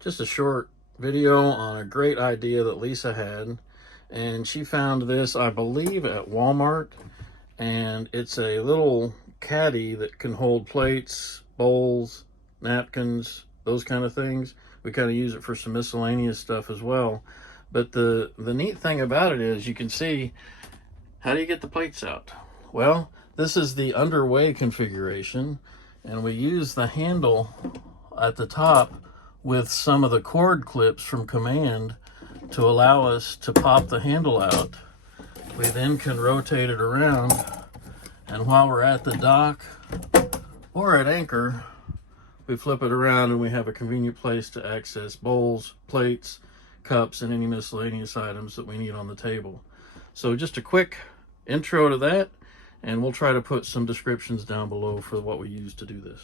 just a short video on a great idea that Lisa had. And she found this, I believe, at Walmart. And it's a little caddy that can hold plates, bowls, napkins, those kind of things. We kind of use it for some miscellaneous stuff as well. But the neat thing about it is you can see, how do you get the plates out? Well, this is the underway configuration, and we use the handle at the top with some of the cord clips from Command to allow us to pop the handle out. We then can rotate it around, and while we're at the dock or at anchor, we flip it around and we have a convenient place to access bowls, plates, cups, and any miscellaneous items that we need on the table. So just a quick intro to that, and we'll try to put some descriptions down below for what we use to do this.